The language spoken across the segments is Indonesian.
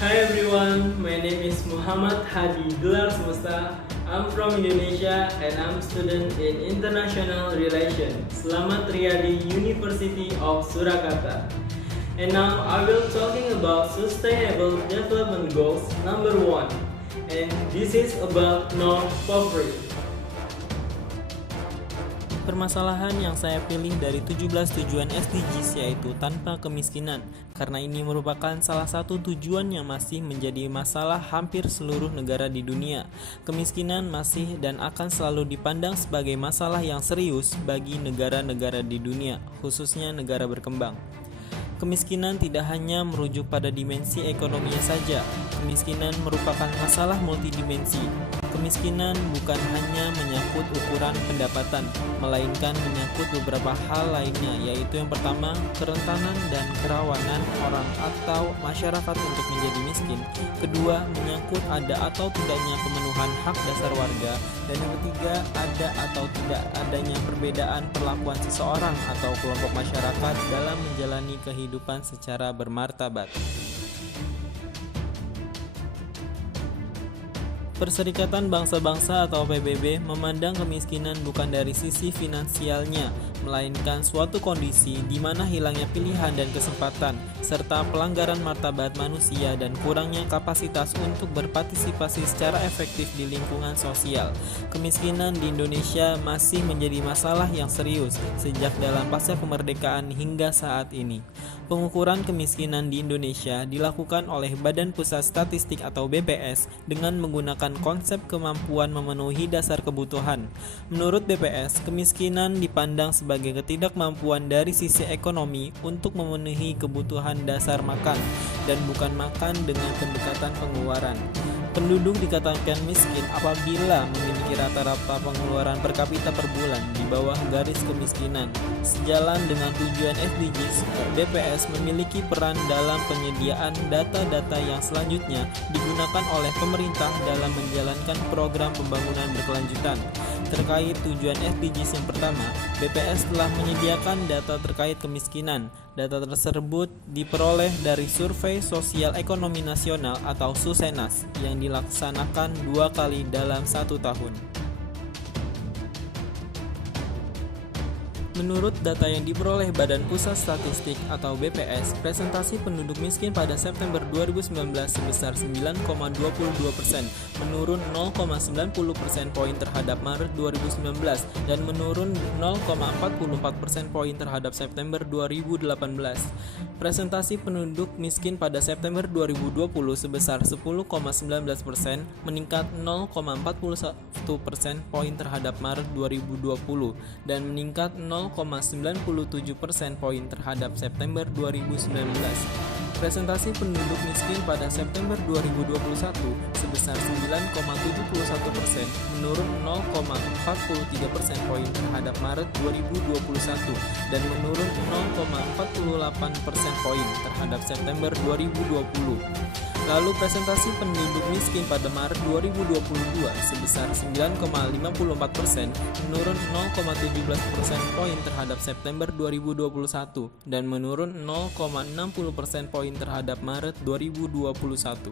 Hi everyone, my name is Muhammad Hadi Gelar Semesta. I'm from Indonesia and I'm student in International Relations, Slamet Riyadi University of Surakarta. And now I will talking about Sustainable Development Goals number 1. And this is about no poverty. Permasalahan yang saya pilih dari 17 tujuan SDGs yaitu tanpa kemiskinan, karena ini merupakan salah satu tujuan yang masih menjadi masalah hampir seluruh negara di dunia. Kemiskinan masih dan akan selalu dipandang sebagai masalah yang serius bagi negara-negara di dunia, khususnya negara berkembang. Kemiskinan tidak hanya merujuk pada dimensi ekonominya saja. Kemiskinan merupakan masalah multidimensi. Kemiskinan bukan hanya menyangkut ukuran pendapatan, melainkan menyangkut beberapa hal lainnya, yaitu yang pertama, kerentanan dan kerawanan orang atau masyarakat untuk menjadi miskin. Kedua, menyangkut ada atau tidaknya pemenuhan hak dasar warga. Dan yang ketiga, ada atau tidak adanya perbedaan perlakuan seseorang atau kelompok masyarakat dalam menjalani kehidupan secara bermartabat. Perserikatan Bangsa-Bangsa atau PBB memandang kemiskinan bukan dari sisi finansialnya, melainkan suatu kondisi di mana hilangnya pilihan dan kesempatan, serta pelanggaran martabat manusia dan kurangnya kapasitas untuk berpartisipasi secara efektif di lingkungan sosial. Kemiskinan di Indonesia masih menjadi masalah yang serius sejak dalam pasca kemerdekaan hingga saat ini. Pengukuran kemiskinan di Indonesia dilakukan oleh Badan Pusat Statistik atau BPS dengan menggunakan konsep kemampuan memenuhi dasar kebutuhan. Menurut BPS, kemiskinan dipandang sebagai ketidakmampuan dari sisi ekonomi untuk memenuhi kebutuhan dasar makan dan bukan makan dengan pendekatan pengeluaran. Penduduk dikatakan miskin apabila memiliki rata-rata pengeluaran per kapita per bulan di bawah garis kemiskinan. Sejalan dengan tujuan SDGs, BPS memiliki peran dalam penyediaan data-data yang selanjutnya digunakan oleh pemerintah dalam menjalankan program pembangunan berkelanjutan. Terkait tujuan SDGs yang pertama, BPS telah menyediakan data terkait kemiskinan. Data tersebut diperoleh dari Survei Sosial Ekonomi Nasional atau SUSENAS yang dilaksanakan 2 kali dalam 1 tahun. Menurut data yang diperoleh Badan Pusat Statistik atau BPS, presentasi penduduk miskin pada September 2019 sebesar 9,22%, menurun 0,90% poin terhadap Maret 2019 dan menurun 0,44% poin terhadap September 2018. Presentasi penduduk miskin pada September 2020 sebesar 10,19%, meningkat 0,41% poin terhadap Maret 2020 dan meningkat 0,97% poin terhadap September 2019. Presentasi penduduk miskin pada September 2021 sebesar 9,71%, menurun 0,43% poin terhadap Maret 2021 dan menurun 0,48% poin terhadap September 2020. Lalu presentasi penduduk miskin pada Maret 2022 sebesar 9,54%, menurun 0,17% poin terhadap September 2021 dan menurun 0,60% poin terhadap Maret 2021.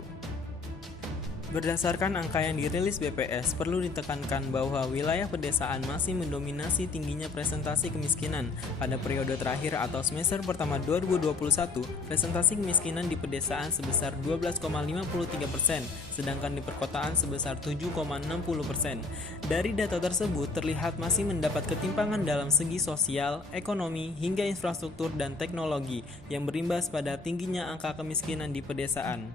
Berdasarkan angka yang dirilis BPS, perlu ditekankan bahwa wilayah pedesaan masih mendominasi tingginya presentasi kemiskinan. Pada periode terakhir atau semester pertama 2021, presentasi kemiskinan di pedesaan sebesar 12,53%, sedangkan di perkotaan sebesar 7,60%. Dari data tersebut terlihat masih mendapat ketimpangan dalam segi sosial, ekonomi, hingga infrastruktur dan teknologi yang berimbas pada tingginya angka kemiskinan di pedesaan.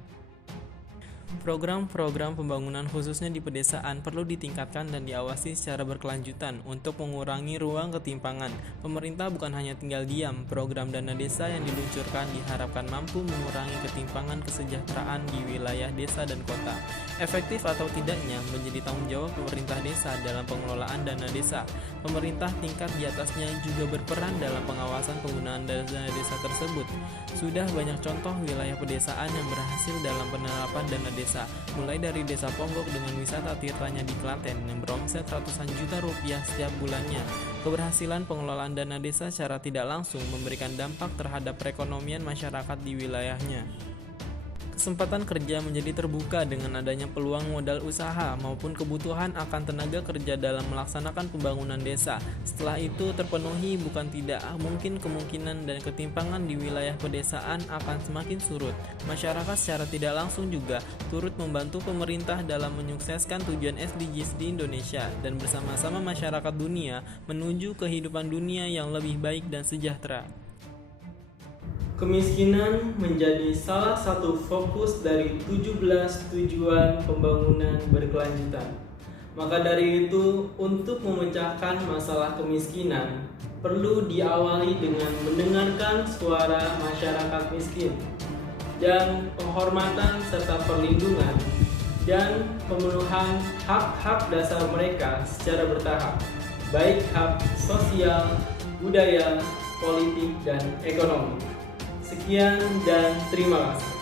Program-program pembangunan khususnya di pedesaan perlu ditingkatkan dan diawasi secara berkelanjutan untuk mengurangi ruang ketimpangan. Pemerintah bukan hanya tinggal diam, program dana desa yang diluncurkan diharapkan mampu mengurangi ketimpangan kesejahteraan di wilayah desa dan kota. Efektif atau tidaknya menjadi tanggung jawab pemerintah desa dalam pengelolaan dana desa. Pemerintah tingkat di atasnya juga berperan dalam pengawasan penggunaan dana desa tersebut. Sudah banyak contoh wilayah pedesaan yang berhasil dalam penerapan dana desa, mulai dari Desa Ponggok dengan wisata tirtanya di Klaten yang beromset ratusan juta rupiah setiap bulannya. Keberhasilan pengelolaan dana desa secara tidak langsung memberikan dampak terhadap perekonomian masyarakat di wilayahnya. Kesempatan kerja menjadi terbuka dengan adanya peluang modal usaha maupun kebutuhan akan tenaga kerja dalam melaksanakan pembangunan desa. Setelah itu terpenuhi, bukan tidak mungkin kemungkinan dan ketimpangan di wilayah pedesaan akan semakin surut. Masyarakat secara tidak langsung juga turut membantu pemerintah dalam menyukseskan tujuan SDGs di Indonesia dan bersama-sama masyarakat dunia menuju kehidupan dunia yang lebih baik dan sejahtera. Kemiskinan menjadi salah satu fokus dari 17 tujuan pembangunan berkelanjutan. Maka dari itu, untuk memecahkan masalah kemiskinan, perlu diawali dengan mendengarkan suara masyarakat miskin dan penghormatan serta perlindungan dan pemenuhan hak-hak dasar mereka secara bertahap, baik hak sosial, budaya, politik, dan ekonomi. Sekian dan terima kasih.